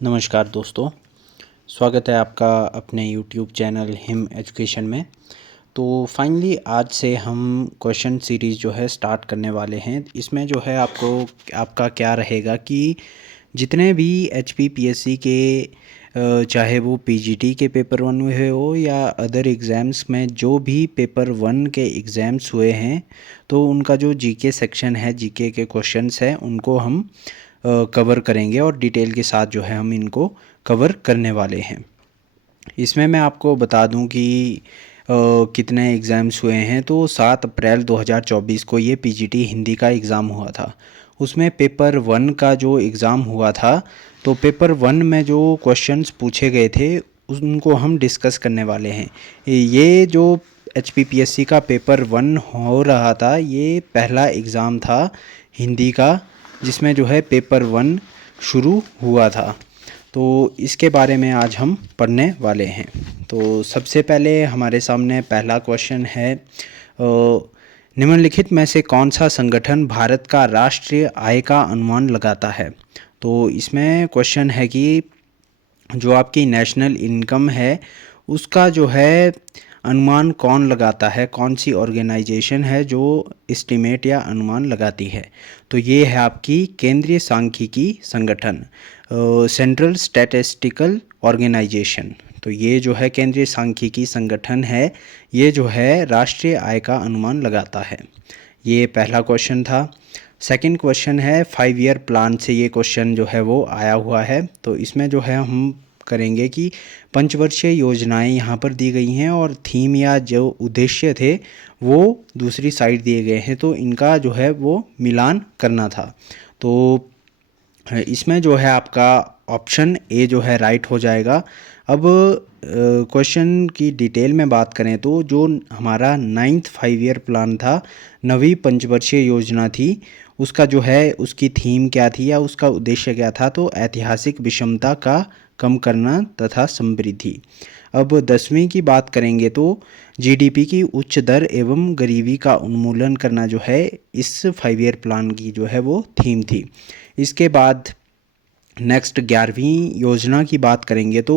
नमस्कार दोस्तों, स्वागत है आपका अपने YouTube चैनल हिम एजुकेशन में। तो फाइनली आज से हम क्वेश्चन सीरीज़ जो है स्टार्ट करने वाले हैं। इसमें जो है आपका क्या रहेगा कि जितने भी HPPSC के चाहे वो PGT के पेपर 1 हुए हो या अदर एग्ज़ाम्स में जो भी पेपर 1 के एग्ज़ाम्स हुए हैं, तो उनका जो जीके सेक्शन है, जीके के क्वेश्चंस हैं, उनको हम कवर करेंगे और डिटेल के साथ जो है हम इनको कवर करने वाले हैं। इसमें मैं आपको बता दूं कि कितने एग्ज़ाम्स हुए हैं। तो 7 अप्रैल 2024 को ये PGT हिंदी का एग्ज़ाम हुआ था। उसमें पेपर 1 का जो एग्ज़ाम हुआ था, तो पेपर 1 में जो क्वेश्चंस पूछे गए थे उनको हम डिस्कस करने वाले हैं। ये जो HPPSC का पेपर 1 हो रहा था, ये पहला एग्ज़ाम था हिंदी का जिसमें जो है पेपर 1 शुरू हुआ था। तो इसके बारे में आज हम पढ़ने वाले हैं। तो सबसे पहले हमारे सामने पहला क्वेश्चन है, निम्नलिखित में से कौन सा संगठन भारत का राष्ट्रीय आय का अनुमान लगाता है। तो इसमें क्वेश्चन है कि जो आपकी नेशनल इनकम है उसका जो है अनुमान कौन लगाता है, कौन सी ऑर्गेनाइजेशन है जो एस्टिमेट या अनुमान लगाती है। तो ये है आपकी केंद्रीय सांख्यिकी संगठन, सेंट्रल स्टैटिस्टिकल ऑर्गेनाइजेशन। तो ये जो है केंद्रीय सांख्यिकी संगठन है, ये जो है राष्ट्रीय आय का अनुमान लगाता है। ये पहला क्वेश्चन था। सेकंड क्वेश्चन है 5 ईयर प्लान से ये क्वेश्चन जो है वो आया हुआ है। तो इसमें जो है हम करेंगे कि पंचवर्षीय योजनाएं यहाँ पर दी गई हैं और थीम या जो उद्देश्य थे वो दूसरी साइड दिए गए हैं, तो इनका जो है वो मिलान करना था। तो इसमें जो है आपका ऑप्शन ए जो है राइट हो जाएगा। अब क्वेश्चन की डिटेल में बात करें तो जो हमारा 9th 5 ईयर प्लान था, नवी पंचवर्षीय योजना थी, उसका जो है उसकी थीम क्या थी या उसका उद्देश्य क्या था। तो ऐतिहासिक विषमता का कम करना तथा समृद्धि। अब 10वीं की बात करेंगे तो GDP की उच्च दर एवं गरीबी का उन्मूलन करना जो है इस 5 ईयर प्लान की जो है वो थीम थी। इसके बाद नेक्स्ट 11वीं योजना की बात करेंगे तो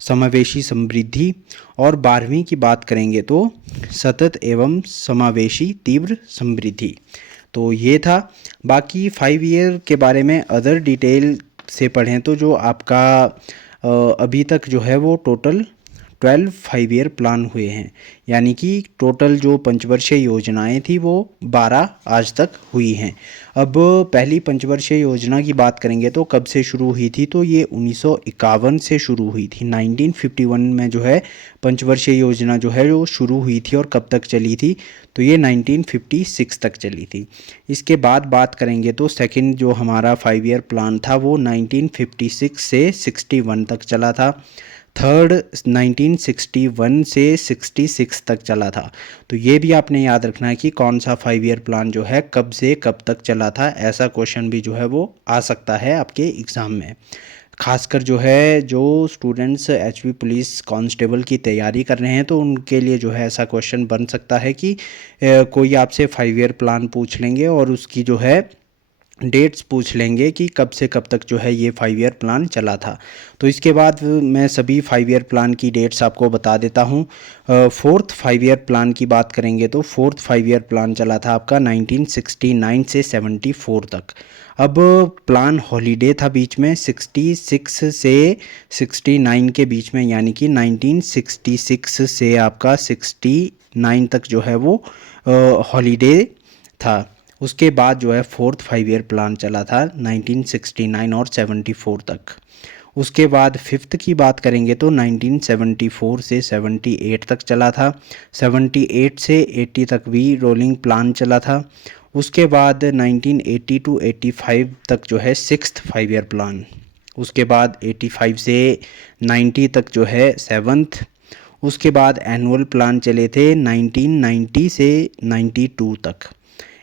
समावेशी समृद्धि, और 12वीं की बात करेंगे तो सतत एवं समावेशी तीव्र समृद्धि। तो ये था। बाकी 5 ईयर के बारे में अदर डिटेल से पढ़ें तो जो आपका अभी तक जो है वो टोटल 12 5 ईयर प्लान हुए हैं, यानी कि टोटल जो पंचवर्षीय योजनाएं थी वो 12 आज तक हुई हैं। अब पहली पंचवर्षीय योजना की बात करेंगे तो कब से शुरू हुई थी। तो ये 1951 से शुरू हुई थी। 1951 में जो है पंचवर्षीय योजना जो है वो शुरू हुई थी और कब तक चली थी। तो ये 1956 तक चली थी। इसके बाद बात करेंगे तो सेकंड जो हमारा 5 ईयर प्लान था वो 1956 से 61 तक चला था। थर्ड 1961 से 66 तक चला था। तो ये भी आपने याद रखना है कि कौन सा 5 ईयर प्लान जो है कब से कब तक चला था। ऐसा क्वेश्चन भी जो है वो आ सकता है आपके एग्ज़ाम में। खासकर जो है जो स्टूडेंट्स HP पुलिस कांस्टेबल की तैयारी कर रहे हैं तो उनके लिए जो है ऐसा क्वेश्चन बन सकता है कि कोई आपसे 5 ईयर प्लान पूछ लेंगे और उसकी जो है डेट्स पूछ लेंगे कि कब से कब तक जो है ये 5 ईयर प्लान चला था। तो इसके बाद मैं सभी 5 ईयर प्लान की डेट्स आपको बता देता हूँ। 4th 5 ईयर प्लान की बात करेंगे तो 4th 5 ईयर प्लान चला था आपका 1969 से 74 तक। अब प्लान हॉलीडे था बीच में 66 से 69 के बीच में, यानी कि 1966 से आपका 69 तक जो है वो हॉलीडे था। उसके बाद जो है 4th 5 ईयर प्लान चला था 1969 और 74 तक। उसके बाद 5th की बात करेंगे तो 1974 से 78 तक चला था। 78 से 80 तक भी रोलिंग प्लान चला था। उसके बाद 1980 टू 85 तक जो है 6th 5 ईयर प्लान। उसके बाद 85 से 90 तक जो है 7th। उसके बाद एनुअल प्लान चले थे 1990 से 92 तक।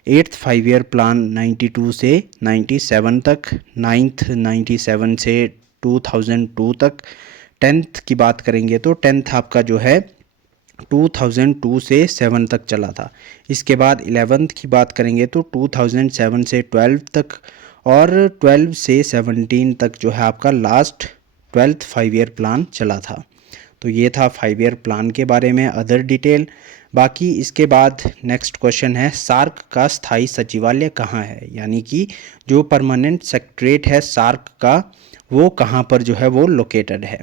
8th 5 ईयर प्लान 92 से 97 तक। 9th 97 से 2002 तक। 10th की बात करेंगे तो 10th आपका जो है 2002 से 7 तक चला था। इसके बाद 11th की बात करेंगे तो 2007 से 12 तक। और 12 से 17 तक जो है आपका लास्ट 12th 5 ईयर प्लान चला था। तो ये था 5 ईयर प्लान के बारे में अदर डिटेल। बाकी इसके बाद नेक्स्ट क्वेश्चन है, सार्क का स्थायी सचिवालय कहाँ है, यानी कि जो परमानेंट सेक्रेटरीट है सार्क का वो कहाँ पर जो है वो लोकेटेड है।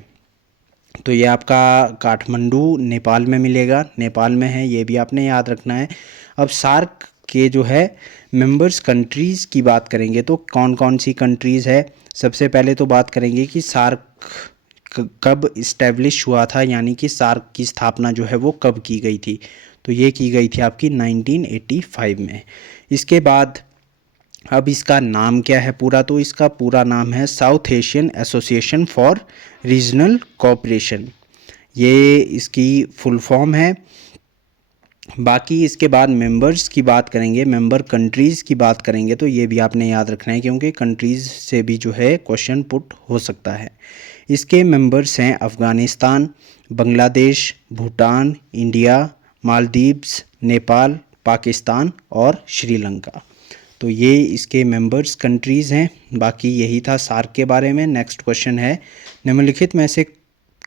तो ये आपका काठमांडू नेपाल में मिलेगा, नेपाल में है, ये भी आपने याद रखना है। अब सार्क के जो है मेंबर्स कंट्रीज़ की बात करेंगे तो कौन कौन सी कंट्रीज़ है। सबसे पहले तो बात करेंगे कि सार्क कब इस्टेब्लिश हुआ था, यानी कि सार्क की स्थापना जो है वो कब की गई थी। तो ये की गई थी आपकी 1985 में। इसके बाद अब इसका नाम क्या है पूरा, तो इसका पूरा नाम है south Asian association for regional cooperation, ये इसकी फुल फॉर्म है। बाकी इसके बाद मेंबर्स की बात करेंगे, मेंबर कंट्रीज़ की बात करेंगे तो ये भी आपने याद रखना है क्योंकि कंट्रीज़ से भी जो है क्वेश्चन पुट हो सकता है। इसके मेंबर्स हैं अफ़गानिस्तान, बांग्लादेश, भूटान, इंडिया, मालदीव्स, नेपाल, पाकिस्तान और श्रीलंका। तो ये इसके मेंबर्स कंट्रीज़ हैं। बाकी यही था सार्क के बारे में। नेक्स्ट क्वेश्चन है, निम्नलिखित में से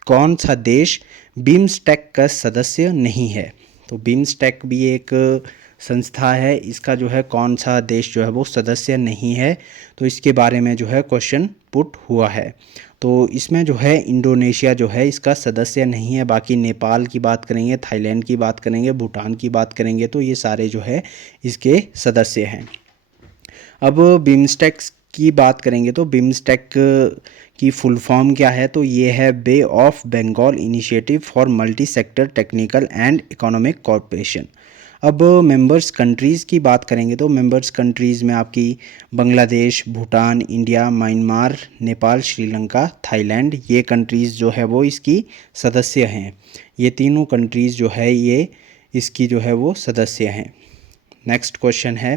कौन सा देश बिम्स्टेक का सदस्य नहीं है। तो बिम्स्टेक भी एक संस्था है, इसका जो है कौन सा देश जो है वो सदस्य नहीं है, तो इसके बारे में जो है क्वेश्चन पुट हुआ है। तो इसमें जो है इंडोनेशिया जो है इसका सदस्य नहीं है। बाकी नेपाल की बात करेंगे, थाईलैंड की बात करेंगे, भूटान की बात करेंगे तो ये सारे जो है इसके सदस्य हैं। अब बिम्स्टेक की बात करेंगे तो बिम्स्टेक की फुल फॉर्म क्या है, तो ये है bay of Bengal initiative for multi sector technical and economic cooperation. अब मेंबर्स कंट्रीज़ की बात करेंगे तो मेंबर्स कंट्रीज़ में आपकी Bangladesh, Bhutan, India, Myanmar, Nepal, Sri Lanka, Thailand, ये कंट्रीज़ जो है वो इसकी सदस्य हैं। ये तीनों कंट्रीज़ जो है ये इसकी जो है वो सदस्य हैं। नेक्स्ट क्वेश्चन है,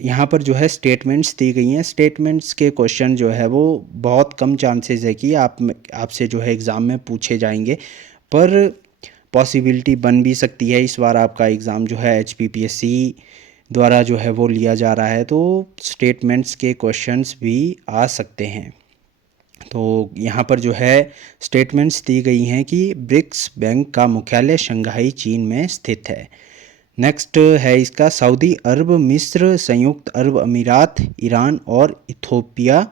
यहाँ पर जो है स्टेटमेंट्स दी गई हैं। स्टेटमेंट्स के क्वेश्चन जो है वो बहुत कम चांसेस है कि आपसे जो है एग्ज़ाम में पूछे जाएंगे, पर पॉसिबिलिटी बन भी सकती है। इस बार आपका एग्ज़ाम जो है HPPSC द्वारा जो है वो लिया जा रहा है, तो स्टेटमेंट्स के क्वेश्चंस भी आ सकते हैं। तो यहाँ पर जो है स्टेटमेंट्स दी गई हैं कि ब्रिक्स बैंक का मुख्यालय शंघाई चीन में स्थित है। नेक्स्ट है इसका, सऊदी अरब, मिस्र, संयुक्त अरब अमीरात, ईरान और इथोपिया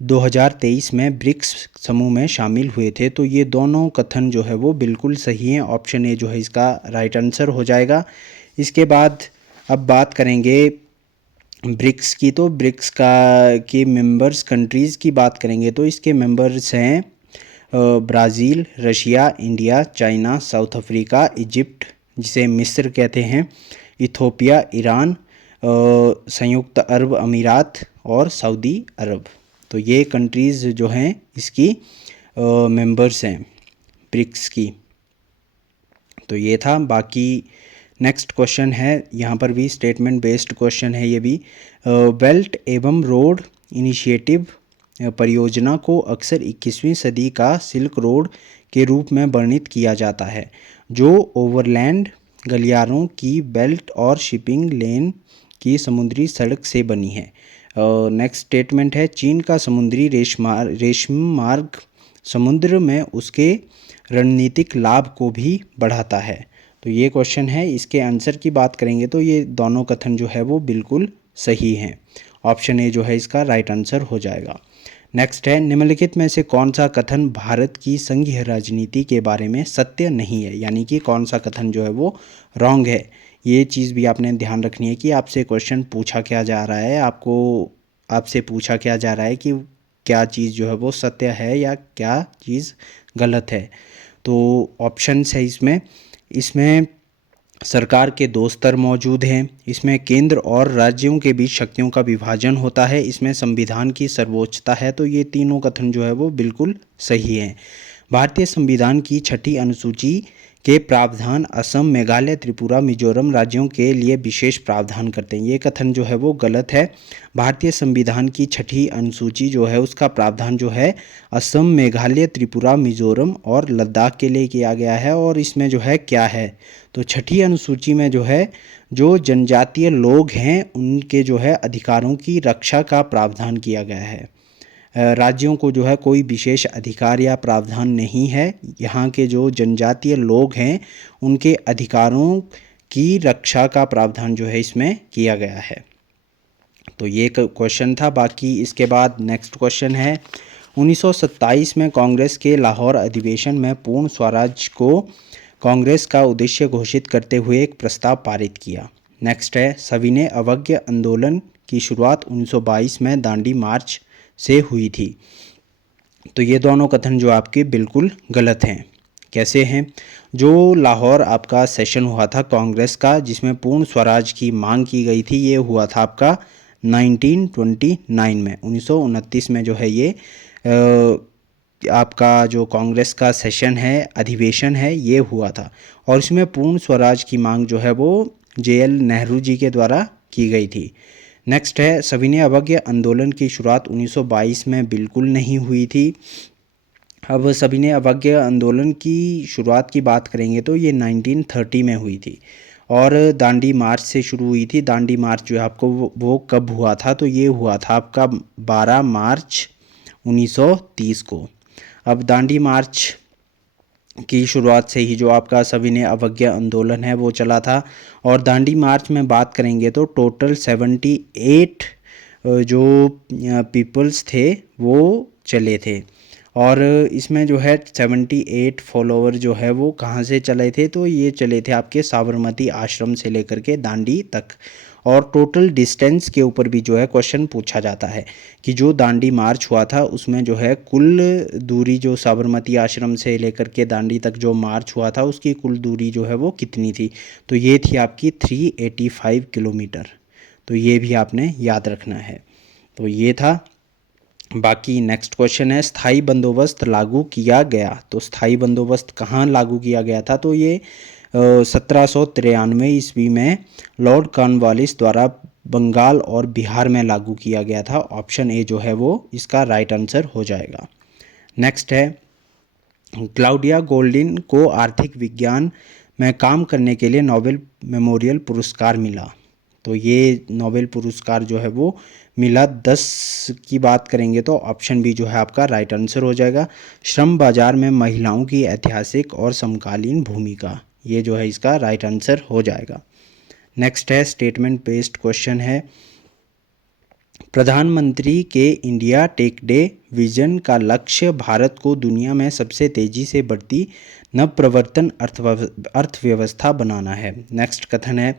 2023 में ब्रिक्स समूह में शामिल हुए थे। तो ये दोनों कथन जो है वो बिल्कुल सही हैं। ऑप्शन ए जो है इसका राइट आंसर हो जाएगा। इसके बाद अब बात करेंगे ब्रिक्स की, तो ब्रिक्स के मेंबर्स कंट्रीज़ की बात करेंगे तो इसके मेंबर्स हैं Brazil, Russia, India, China, south Africa, Egypt जिसे मिस्र कहते हैं, इथोपिया, ईरान, संयुक्त अरब अमीरात और सऊदी अरब। तो ये कंट्रीज़ जो हैं इसकी मेंबर्स हैं ब्रिक्स की। तो ये था। बाकी नेक्स्ट क्वेश्चन है, यहाँ पर भी स्टेटमेंट बेस्ड क्वेश्चन है ये भी। बेल्ट एवं रोड इनिशिएटिव परियोजना को अक्सर 21वीं सदी का सिल्क रोड के रूप में वर्णित किया जाता है, जो ओवरलैंड गलियारों की बेल्ट और शिपिंग लेन की समुद्री सड़क से बनी है। नेक्स्ट स्टेटमेंट है, चीन का समुद्री रेशम मार्ग समुद्र में उसके रणनीतिक लाभ को भी बढ़ाता है। तो ये क्वेश्चन है, इसके आंसर की बात करेंगे तो ये दोनों कथन जो है वो बिल्कुल सही हैं। ऑप्शन ए जो है इसका राइट आंसर हो जाएगा। नेक्स्ट है, निम्नलिखित में से कौन सा कथन भारत की संघीय राजनीति के बारे में सत्य नहीं है, यानी कि कौन सा कथन जो है वो रॉन्ग है। ये चीज़ भी आपने ध्यान रखनी है कि आपसे क्वेश्चन पूछा क्या जा रहा है, आपसे पूछा क्या जा रहा है कि क्या चीज़ जो है वो सत्य है या क्या चीज़ गलत है। तो ऑप्शंस है इसमें सरकार के 2 स्तर मौजूद हैं, इसमें केंद्र और राज्यों के बीच शक्तियों का विभाजन होता है, इसमें संविधान की सर्वोच्चता है। तो ये तीनों कथन जो है वो बिल्कुल सही हैं। भारतीय संविधान की छठी अनुसूची के प्रावधान असम, मेघालय, त्रिपुरा, मिजोरम राज्यों के लिए विशेष प्रावधान करते हैं। ये कथन जो है वो गलत है। भारतीय संविधान की छठी अनुसूची जो है उसका प्रावधान जो है असम, मेघालय, त्रिपुरा, मिजोरम और लद्दाख के लिए किया गया है। और इसमें जो है क्या है, तो छठी अनुसूची में जो है जो जनजातीय लोग हैं उनके जो है अधिकारों की रक्षा का प्रावधान किया गया है। राज्यों को जो है कोई विशेष अधिकार या प्रावधान नहीं है। यहाँ के जो जनजातीय लोग हैं उनके अधिकारों की रक्षा का प्रावधान जो है इसमें किया गया है। तो ये क्वेश्चन था। बाकी इसके बाद नेक्स्ट क्वेश्चन है 1927 में कांग्रेस के लाहौर अधिवेशन में पूर्ण स्वराज को कांग्रेस का उद्देश्य घोषित करते हुए एक प्रस्ताव पारित किया। नेक्स्ट है सविनय अवज्ञा आंदोलन की शुरुआत 1922 में दांडी मार्च से हुई थी। तो ये दोनों कथन जो आपके बिल्कुल गलत हैं। कैसे हैं? जो लाहौर आपका सेशन हुआ था कांग्रेस का जिसमें पूर्ण स्वराज की मांग की गई थी, ये हुआ था आपका 1929 में, 1929 में जो है ये आपका जो कांग्रेस का सेशन है, अधिवेशन है, ये हुआ था। और इसमें पूर्ण स्वराज की मांग जो है वो JL नेहरू जी के द्वारा की गई थी। नेक्स्ट है सविनय अवज्ञा आंदोलन की शुरुआत 1922 में बिल्कुल नहीं हुई थी। अब सविनय अवज्ञा आंदोलन की शुरुआत की बात करेंगे तो ये 1930 में हुई थी और दांडी मार्च से शुरू हुई थी। दांडी मार्च जो है आपको वो कब हुआ था, तो ये हुआ था आपका 12 मार्च 1930 को। अब दांडी मार्च की शुरुआत से ही जो आपका सविनय अवज्ञा आंदोलन है वो चला था। और दांडी मार्च में बात करेंगे तो टोटल 78 जो पीपल्स थे वो चले थे। और इसमें जो है 78 फॉलोवर जो है वो कहाँ से चले थे, तो ये चले थे आपके साबरमती आश्रम से लेकर के दांडी तक। और टोटल डिस्टेंस के ऊपर भी जो है क्वेश्चन पूछा जाता है कि जो दांडी मार्च हुआ था उसमें जो है कुल दूरी जो साबरमती आश्रम से लेकर के दांडी तक जो मार्च हुआ था उसकी कुल दूरी जो है वो कितनी थी, तो ये थी आपकी 385 किलोमीटर। तो ये भी आपने याद रखना है। तो ये था। बाकी नेक्स्ट क्वेश्चन है स्थाई बंदोबस्त लागू किया गया। तो स्थाई बंदोबस्त कहाँ लागू किया गया था, तो ये 1793 ईस्वी में लॉर्ड कॉर्नवालिस द्वारा बंगाल और बिहार में लागू किया गया था। ऑप्शन ए जो है वो इसका राइट आंसर हो जाएगा। नेक्स्ट है क्लाउडिया गोल्डिन को आर्थिक विज्ञान में काम करने के लिए नोबेल मेमोरियल पुरस्कार मिला। तो ये नोबेल पुरस्कार जो है वो मिला 10 की बात करेंगे तो ऑप्शन बी जो है आपका राइट आंसर हो जाएगा। श्रम बाजार में महिलाओं की ऐतिहासिक और समकालीन भूमिका, ये जो है इसका राइट आंसर हो जाएगा। नेक्स्ट है स्टेटमेंट बेस्ड क्वेश्चन है प्रधानमंत्री के इंडिया टेक डे विजन का लक्ष्य भारत को दुनिया में सबसे तेजी से बढ़ती नवप्रवर्तन अर्थव्यवस्था बनाना है। नेक्स्ट कथन है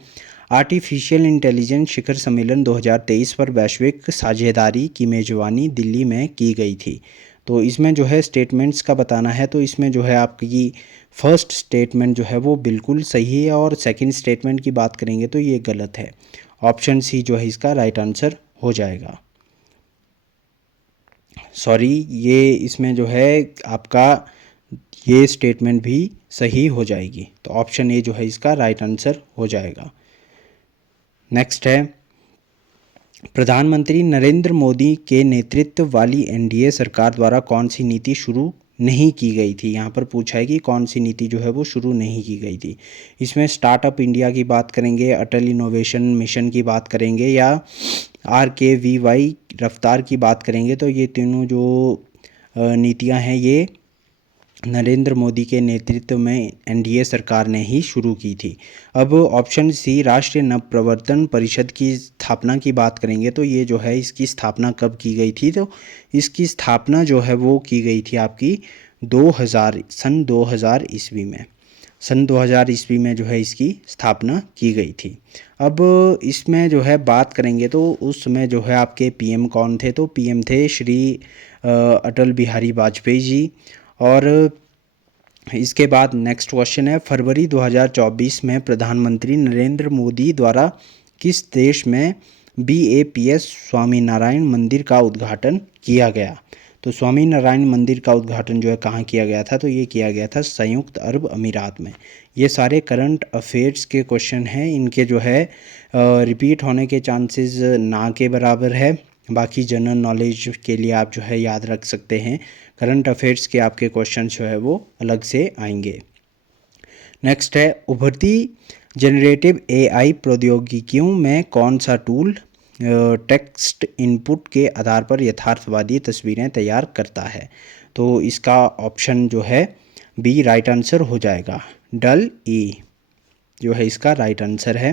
आर्टिफिशियल इंटेलिजेंस शिखर सम्मेलन 2023 पर वैश्विक साझेदारी की मेजबानी दिल्ली में की गई थी। तो इसमें जो है स्टेटमेंट्स का बताना है, तो इसमें जो है आपकी फर्स्ट स्टेटमेंट जो है वो बिल्कुल सही है और सेकंड स्टेटमेंट की बात करेंगे तो ये गलत है। ऑप्शन सी जो है इसका राइट आंसर हो जाएगा। सॉरी, ये इसमें जो है आपका ये स्टेटमेंट भी सही हो जाएगी। तो ऑप्शन ए जो है इसका राइट आंसर हो जाएगा। नेक्स्ट है प्रधानमंत्री नरेंद्र मोदी के नेतृत्व वाली एनडीए सरकार द्वारा कौन सी नीति शुरू नहीं की गई थी। यहाँ पर पूछा है कि कौन सी नीति जो है वो शुरू नहीं की गई थी। इसमें स्टार्टअप इंडिया की बात करेंगे, अटल इनोवेशन मिशन की बात करेंगे या RKVY रफ्तार की बात करेंगे। तो ये तीनों जो नीतियाँ हैं ये नरेंद्र मोदी के नेतृत्व में एनडीए सरकार ने ही शुरू की थी। अब ऑप्शन सी राष्ट्रीय नवप्रवर्तन परिषद की स्थापना की बात करेंगे तो ये जो है इसकी स्थापना कब की गई थी, तो इसकी स्थापना जो है वो की गई थी आपकी सन 2000 ईस्वी में। सन 2000 ईस्वी में जो है इसकी स्थापना की गई थी। अब इसमें जो है बात करेंगे तो उस समय जो है आपके PM कौन थे, तो PM थे श्री अटल बिहारी वाजपेयी जी। और इसके बाद नेक्स्ट क्वेश्चन है फरवरी 2024 में प्रधानमंत्री नरेंद्र मोदी द्वारा किस देश में BAPS स्वामीनारायण मंदिर का उद्घाटन किया गया। तो स्वामी नारायण मंदिर का उद्घाटन जो है कहाँ किया गया था, तो ये किया गया था संयुक्त अरब अमीरात में। ये सारे करंट अफेयर्स के क्वेश्चन हैं, इनके जो है रिपीट होने के चांसेस ना के बराबर है। बाकी जनरल नॉलेज के लिए आप जो है याद रख सकते हैं, करंट अफेयर्स के आपके क्वेश्चन जो है वो अलग से आएंगे। नेक्स्ट है, उभरती जनरेटिव एआई प्रौद्योगिकियों में कौन सा टूल टेक्स्ट इनपुट के आधार पर यथार्थवादी तस्वीरें तैयार करता है। तो इसका ऑप्शन जो है बी राइट आंसर हो जाएगा, डल ई जो है इसका राइट आंसर है।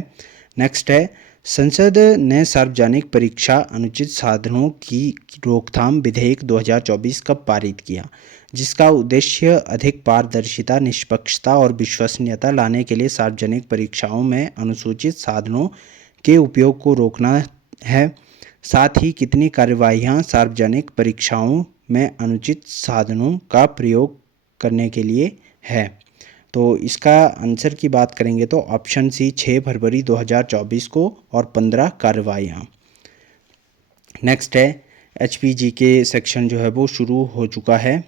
नेक्स्ट है, संसद ने सार्वजनिक परीक्षा अनुचित साधनों की रोकथाम विधेयक 2024 कब पारित किया, जिसका उद्देश्य अधिक पारदर्शिता, निष्पक्षता और विश्वसनीयता लाने के लिए सार्वजनिक परीक्षाओं में अनुसूचित साधनों के उपयोग को रोकना है। साथ ही कितनी कार्यवाहियां सार्वजनिक परीक्षाओं में अनुचित साधनों का प्रयोग करने के लिए है। तो इसका आंसर की बात करेंगे तो ऑप्शन सी 6 फरवरी 2024 को और 15 कार्रवाइयाँ। नेक्स्ट है, एचपीजी के सेक्शन जो है वो शुरू हो चुका है।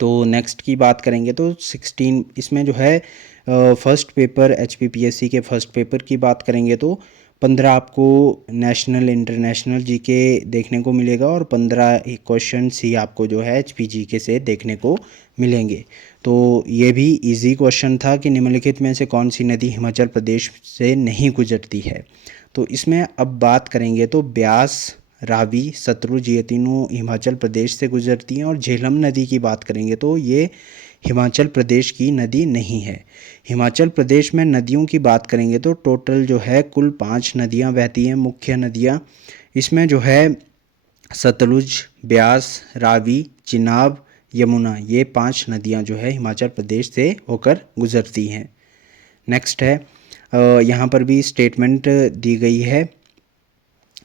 तो नेक्स्ट की बात करेंगे तो 16 इसमें जो है फर्स्ट पेपर एचपीपीएससी के फर्स्ट पेपर की बात करेंगे तो 15 आपको नेशनल इंटरनेशनल जीके देखने को मिलेगा और 15 क्वेश्चन ही आपको जो है एचपीजी के से देखने को मिलेंगे। तो ये भी इजी क्वेश्चन था कि निम्नलिखित में से कौन सी नदी हिमाचल प्रदेश से नहीं गुजरती है। तो इसमें अब बात करेंगे तो ब्यास, रावी, सतलुज ये तीनों हिमाचल प्रदेश से गुजरती हैं, और झेलम नदी की बात करेंगे तो ये हिमाचल प्रदेश की नदी नहीं है। हिमाचल प्रदेश में नदियों की बात करेंगे तो टोटल जो है कुल 5 नदियां बहती हैं, मुख्य नदियां। इसमें जो है सतलुज, ब्यास, रावी, चिनाब, यमुना ये 5 नदियां जो है हिमाचल प्रदेश से होकर गुजरती हैं। नेक्स्ट है, यहाँ पर भी स्टेटमेंट दी गई है,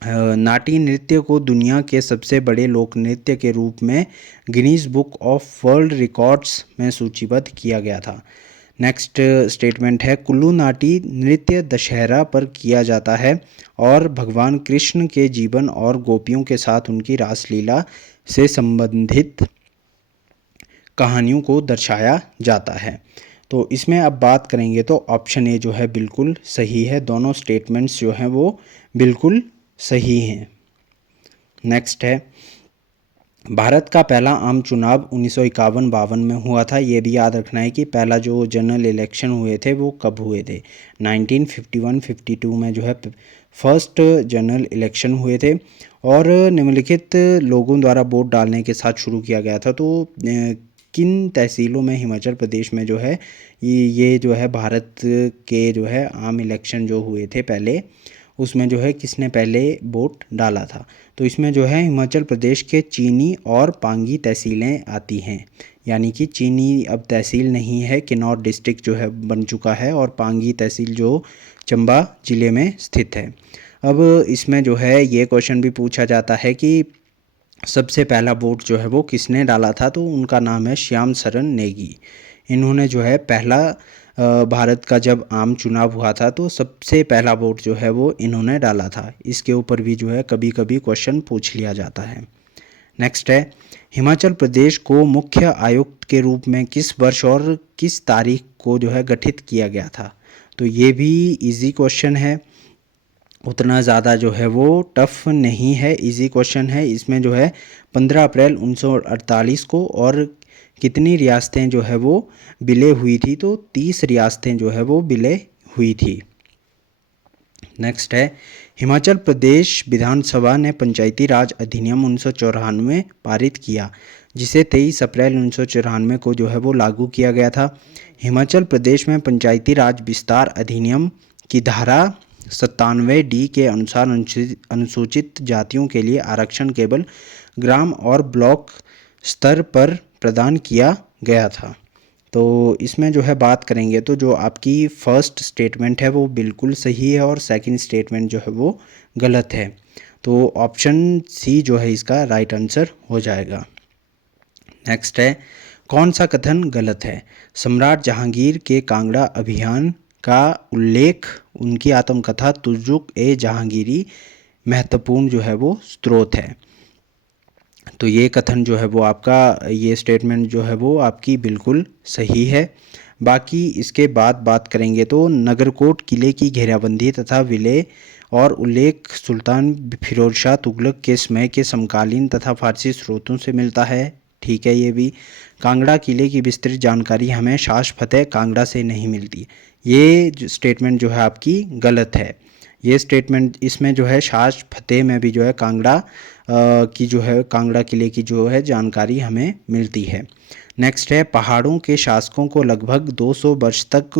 नाट्य नृत्य को दुनिया के सबसे बड़े लोक नृत्य के रूप में Guinness book of world records में सूचीबद्ध किया गया था। नेक्स्ट स्टेटमेंट है, कुल्लू नाटी नृत्य दशहरा पर किया जाता है और भगवान कृष्ण के जीवन और गोपियों के साथ उनकी रासलीला से संबंधित कहानियों को दर्शाया जाता है। तो इसमें अब बात करेंगे तो ऑप्शन ए जो है बिल्कुल सही है, दोनों स्टेटमेंट्स जो हैं वो बिल्कुल सही हैं। नेक्स्ट है, भारत का पहला आम चुनाव 1951-52 में हुआ था। ये भी याद रखना है कि पहला जो जनरल इलेक्शन हुए थे वो कब हुए थे, 1951-52 में जो है फर्स्ट जनरल इलेक्शन हुए थे, और निम्नलिखित लोगों द्वारा वोट डालने के साथ शुरू किया गया था। तो किन तहसीलों में हिमाचल प्रदेश में जो है ये जो है भारत के जो है आम इलेक्शन जो हुए थे पहले, उसमें जो है किसने पहले वोट डाला था। तो इसमें जो है हिमाचल प्रदेश के चीनी और पांगी तहसीलें आती हैं, यानी कि चीनी अब तहसील नहीं है, किन्नौर डिस्ट्रिक्ट जो है बन चुका है, और पांगी तहसील जो चंबा ज़िले में स्थित है। अब इसमें जो है ये क्वेश्चन भी पूछा जाता है कि सबसे पहला वोट जो है वो किसने डाला था, तो उनका नाम है श्याम सरन नेगी। इन्होंने जो है पहला भारत का जब आम चुनाव हुआ था तो सबसे पहला वोट जो है वो इन्होंने डाला था। इसके ऊपर भी जो है कभी कभी क्वेश्चन पूछ लिया जाता है। नेक्स्ट है, हिमाचल प्रदेश को मुख्य आयुक्त के रूप में किस वर्ष और किस तारीख को जो है गठित किया गया था। तो ये भी इजी क्वेश्चन है, उतना ज़्यादा जो है वो टफ नहीं है, इजी क्वेश्चन है। इसमें जो है 15 अप्रैल 1948 को, और कितनी रियासतें जो है वो विलय हुई थी, तो 30 रियासतें जो है वो विलय हुई थी। नेक्स्ट है, हिमाचल प्रदेश विधानसभा ने पंचायती राज अधिनियम 1994 पारित किया, जिसे 23 अप्रैल 1994 को जो है वो लागू किया गया था। हिमाचल प्रदेश में पंचायती राज विस्तार अधिनियम की धारा 97D के अनुसार अनुसूचित जातियों के लिए आरक्षण केवल ग्राम और ब्लॉक स्तर पर प्रदान किया गया था। तो इसमें जो है बात करेंगे तो जो आपकी फर्स्ट स्टेटमेंट है वो बिल्कुल सही है, और सेकंड स्टेटमेंट जो है वो गलत है। तो ऑप्शन सी जो है इसका राइट आंसर हो जाएगा। नेक्स्ट है, कौन सा कथन गलत है। सम्राट जहांगीर के कांगड़ा अभियान का उल्लेख उनकी आत्मकथा तुजुक ए जहांगीरी महत्वपूर्ण जो है वो स्रोत है। तो ये कथन जो है वो आपका, ये स्टेटमेंट जो है वो आपकी बिल्कुल सही है। बाकी इसके बाद बात करेंगे तो नगरकोट किले की घेराबंदी तथा विलय और उल्लेख सुल्तान फिरोज शाह तुगलक के समय के समकालीन तथा फारसी स्रोतों से मिलता है। ठीक है, ये भी। कांगड़ा किले की विस्तृत जानकारी हमें शाह फतेह कांगड़ा से नहीं मिलती। ये स्टेटमेंट जो है आपकी गलत है। ये स्टेटमेंट, इसमें जो है शाह फतेह में भी जो है कांगड़ा की जो है कांगड़ा किले की जो है जानकारी हमें मिलती है। नेक्स्ट है, पहाड़ों के शासकों को लगभग 200 वर्ष तक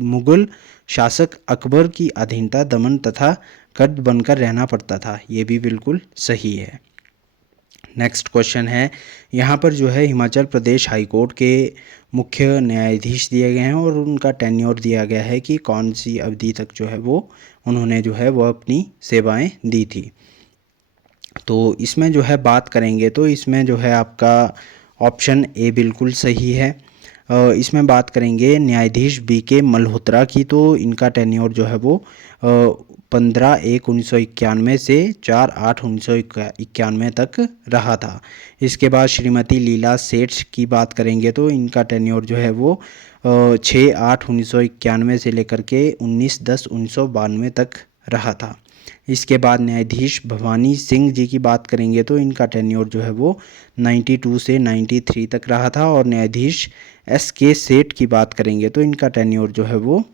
मुगल शासक अकबर की अधीनता, दमन तथा कर्द बनकर रहना पड़ता था। ये भी बिल्कुल सही है। नेक्स्ट क्वेश्चन है, यहाँ पर जो है हिमाचल प्रदेश हाई कोर्ट के मुख्य न्यायाधीश दिए गए हैं और उनका टेन्योर दिया गया है कि कौन सी अवधि तक जो है वो उन्होंने जो है वो अपनी सेवाएं दी थी। तो इसमें जो है बात करेंगे तो इसमें जो है आपका ऑप्शन ए बिल्कुल सही है। इसमें बात करेंगे न्यायाधीश BK मल्होत्रा की, तो इनका टेन्योर जो है वो 15/1/1991 से 4/8/1991 तक रहा था। इसके बाद श्रीमती लीला सेठ की बात करेंगे तो इनका टेन्योर जो है वो 6/8/1991 से लेकर के 19/10/1992 तक रहा था। इसके बाद न्यायाधीश भवानी सिंह जी की बात करेंगे तो इनका टेन्योर जो है वो 92 से 93 तक रहा था। और न्यायाधीश SK सेठ की बात करेंगे तो इनका टेन्योर जो है वो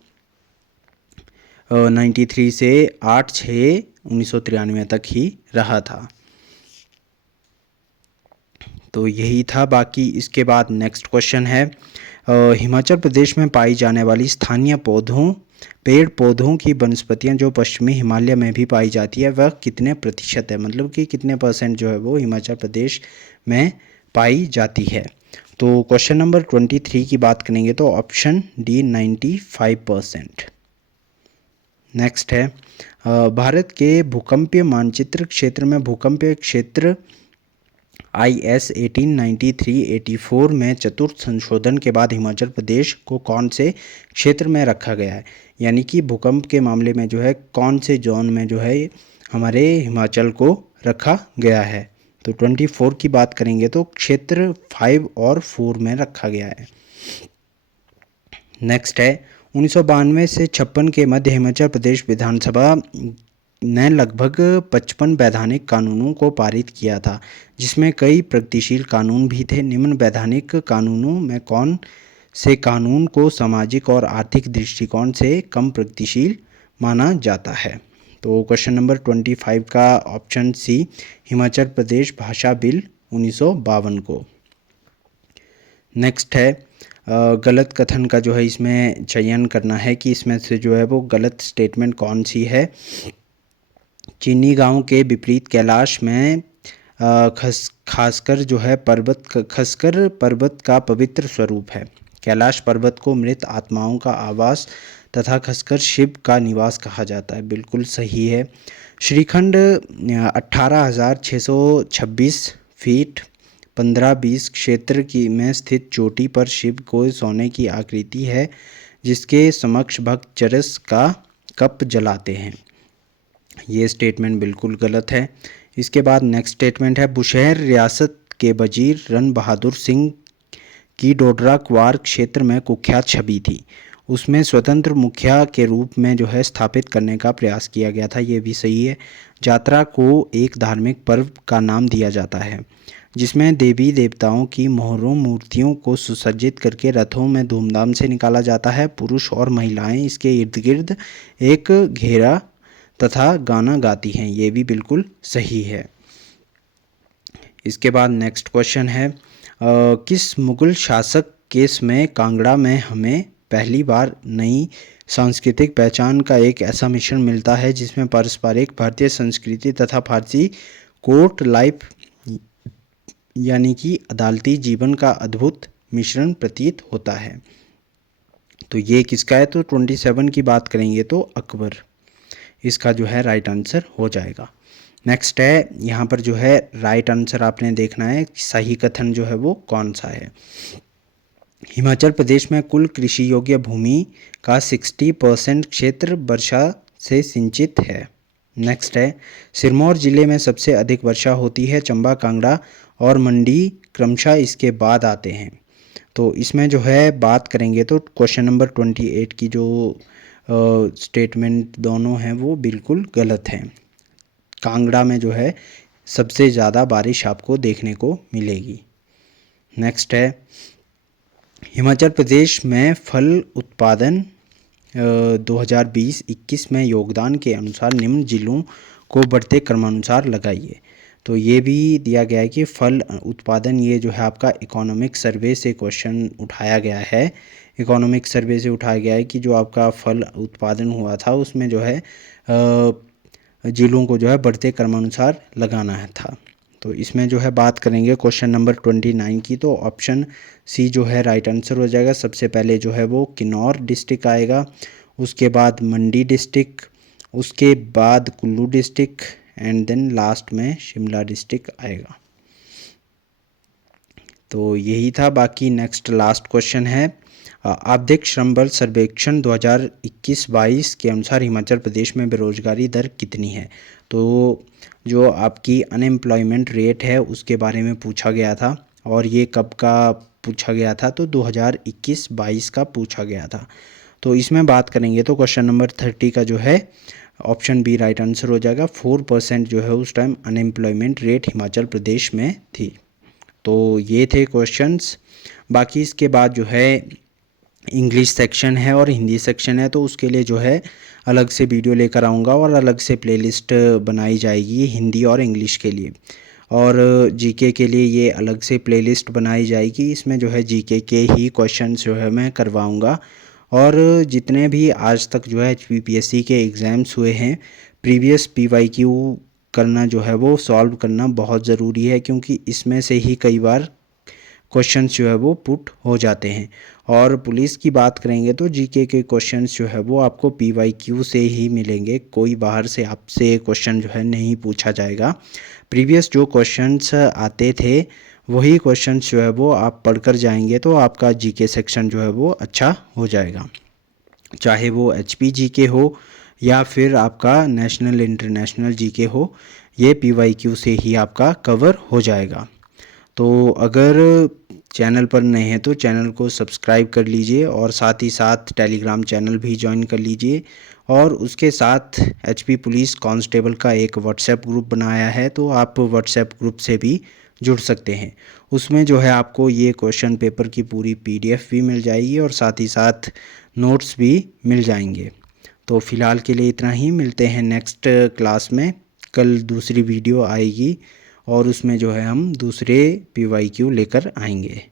93 से 8/6/1993 तक ही रहा था। तो यही था। बाकी इसके बाद नेक्स्ट क्वेश्चन है, हिमाचल प्रदेश में पाई जाने वाली स्थानीय पेड़ पौधों की वनस्पतियां जो पश्चिमी हिमालय में भी पाई जाती है वह कितने प्रतिशत है, मतलब कि कितने % जो है वो हिमाचल प्रदेश में पाई जाती है। तो क्वेश्चन नंबर 23 की बात करेंगे तो ऑप्शन डी 95%। नेक्स्ट है, भारत के भूकंपीय मानचित्र क्षेत्र में भूकंपीय क्षेत्र IS 1893-84 में चतुर्थ संशोधन के बाद हिमाचल प्रदेश को कौन से क्षेत्र में रखा गया है, यानी कि भूकंप के मामले में जो है कौन से जोन में जो है हमारे हिमाचल को रखा गया है। तो 24 की बात करेंगे तो क्षेत्र 5 और 4 में रखा गया है। नेक्स्ट है, 1992 से 56 के मध्य हिमाचल प्रदेश विधानसभा ने लगभग 55 वैधानिक कानूनों को पारित किया था, जिसमें कई प्रगतिशील कानून भी थे। निम्न वैधानिक कानूनों में कौन से कानून को सामाजिक और आर्थिक दृष्टिकोण से कम प्रगतिशील माना जाता है। तो क्वेश्चन नंबर 25 का ऑप्शन सी, हिमाचल प्रदेश भाषा बिल 1952 को। नेक्स्ट है, गलत कथन का जो है इसमें चयन करना है कि इसमें से जो है वो गलत स्टेटमेंट कौन सी है। चीनी गांव के विपरीत कैलाश में खासकर जो है खसकर पर्वत का पवित्र स्वरूप है। कैलाश पर्वत को मृत आत्माओं का आवास तथा खसकर शिव का निवास कहा जाता है। बिल्कुल सही है। श्रीखंड 18,626 फीट 15-20 क्षेत्र की में स्थित चोटी पर शिव को सोने की आकृति है, जिसके समक्ष भक्त चरस का कप जलाते हैं। ये स्टेटमेंट बिल्कुल गलत है। इसके बाद नेक्स्ट स्टेटमेंट है, बुशहर रियासत के वजीर रन बहादुर सिंह की डोडरा क्वार क्षेत्र में कुख्यात छवि थी। उसमें स्वतंत्र मुखिया के रूप में जो है स्थापित करने का प्रयास किया गया था। ये भी सही है। यात्रा को एक धार्मिक पर्व का नाम दिया जाता है, जिसमें देवी देवताओं की मोहरों मूर्तियों को सुसज्जित करके रथों में धूमधाम से निकाला जाता है। पुरुष और महिलाएं इसके इर्द गिर्द एक घेरा तथा गाना गाती हैं। ये भी बिल्कुल सही है। इसके बाद नेक्स्ट क्वेश्चन है, किस मुगल शासक के समय कांगड़ा में हमें पहली बार नई सांस्कृतिक पहचान का एक ऐसा मिश्रण मिलता है जिसमें पारंपरिक भारतीय संस्कृति तथा फारसी कोर्ट लाइफ यानी कि अदालती जीवन का अद्भुत मिश्रण प्रतीत होता है। तो ये किसका है, तो 27 की बात करेंगे तो अकबर इसका जो है राइट आंसर हो जाएगा। नेक्स्ट है, यहाँ पर जो है राइट आंसर आपने देखना है सही कथन जो है वो कौन सा है। हिमाचल प्रदेश में कुल कृषि योग्य भूमि का 60% क्षेत्र वर्षा से सिंचित है। नेक्स्ट है, सिरमौर जिले में सबसे अधिक वर्षा होती है चंबा, कांगड़ा और मंडी क्रमशः इसके बाद आते हैं। तो इसमें जो है बात करेंगे तो क्वेश्चन नंबर 28 की जो स्टेटमेंट दोनों हैं वो बिल्कुल गलत हैं। कांगड़ा में जो है सबसे ज़्यादा बारिश आपको देखने को मिलेगी। नेक्स्ट है, हिमाचल प्रदेश में फल उत्पादन 2020-21 में योगदान के अनुसार निम्न जिलों को बढ़ते क्रमानुसार लगाइए। तो ये भी दिया गया है कि फल उत्पादन, ये जो है आपका इकोनॉमिक सर्वे से क्वेश्चन उठाया गया है। इकोनॉमिक सर्वे से उठाया गया है कि जो आपका फल उत्पादन हुआ था उसमें जो है जिलों को जो है बढ़ते क्रमानुसार लगाना है था। तो इसमें जो है बात करेंगे क्वेश्चन नंबर 29 की, तो ऑप्शन सी जो है राइट आंसर हो जाएगा। सबसे पहले जो है वो किन्नौर डिस्ट्रिक्ट आएगा, उसके बाद मंडी डिस्ट्रिक्ट, उसके बाद Kullu district and then last में शिमला डिस्ट्रिक्ट आएगा। तो यही था। बाकी नेक्स्ट लास्ट क्वेश्चन है, आवधिक श्रम बल सर्वेक्षण 2021-22 के अनुसार हिमाचल प्रदेश में बेरोजगारी दर कितनी है। तो जो आपकी अनएम्प्लॉयमेंट रेट है उसके बारे में पूछा गया था, और ये कब का पूछा गया था, तो 2021-22 का पूछा गया था। तो इसमें बात करेंगे तो क्वेश्चन नंबर 30 का जो है ऑप्शन बी राइट आंसर हो जाएगा। 4% जो है उस time unemployment rate Himachal Pradesh में थी। तो ये थे क्वेश्चंस। बाकी इसके बाद जो है इंग्लिश सेक्शन है और हिंदी सेक्शन है, तो उसके लिए जो है अलग से वीडियो लेकर आऊँगा और अलग से प्लेलिस्ट बनाई जाएगी हिंदी और इंग्लिश के लिए। और जीके के लिए ये अलग से प्लेलिस्ट बनाई जाएगी, इसमें जो है जीके के ही क्वेश्चंस जो है मैं करवाऊँगा। और जितने भी आज तक जो है HPPSC के एग्ज़ाम्स हुए हैं, प्रीवियस PYQ करना जो है वो सॉल्व करना बहुत ज़रूरी है, क्योंकि इसमें से ही कई बार क्वेश्चंस जो है वो पुट हो जाते हैं। और पुलिस की बात करेंगे तो जीके के क्वेश्चंस जो है वो आपको PYQ से ही मिलेंगे, कोई बाहर से आपसे क्वेश्चन जो है नहीं पूछा जाएगा। प्रीवियस जो क्वेश्चंस आते थे वही क्वेश्चंस जो है वो आप पढ़कर जाएंगे तो आपका जीके सेक्शन जो है वो अच्छा हो जाएगा, चाहे वो HP जीके हो या फिर आपका नेशनल इंटरनेशनल जीके हो, ये PYQ से ही आपका कवर हो जाएगा। तो अगर चैनल पर नए हैं तो चैनल को सब्सक्राइब कर लीजिए, और साथ ही साथ टेलीग्राम चैनल भी ज्वाइन कर लीजिए। और उसके साथ HP पुलिस कांस्टेबल का एक व्हाट्सएप ग्रुप बनाया है, तो आप व्हाट्सएप ग्रुप से भी जुड़ सकते हैं। उसमें जो है आपको ये क्वेश्चन पेपर की पूरी PDF भी मिल जाएगी और साथ ही साथ नोट्स भी मिल जाएंगे। तो फ़िलहाल के लिए इतना ही, मिलते हैं नेक्स्ट क्लास में। कल दूसरी वीडियो आएगी और उसमें जो है हम दूसरे PYQ लेकर आएंगे।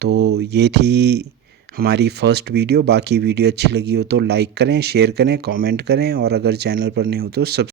तो ये थी हमारी फर्स्ट वीडियो। बाकी वीडियो अच्छी लगी हो तो लाइक करें, शेयर करें, कमेंट करें, और अगर चैनल पर नहीं हो तो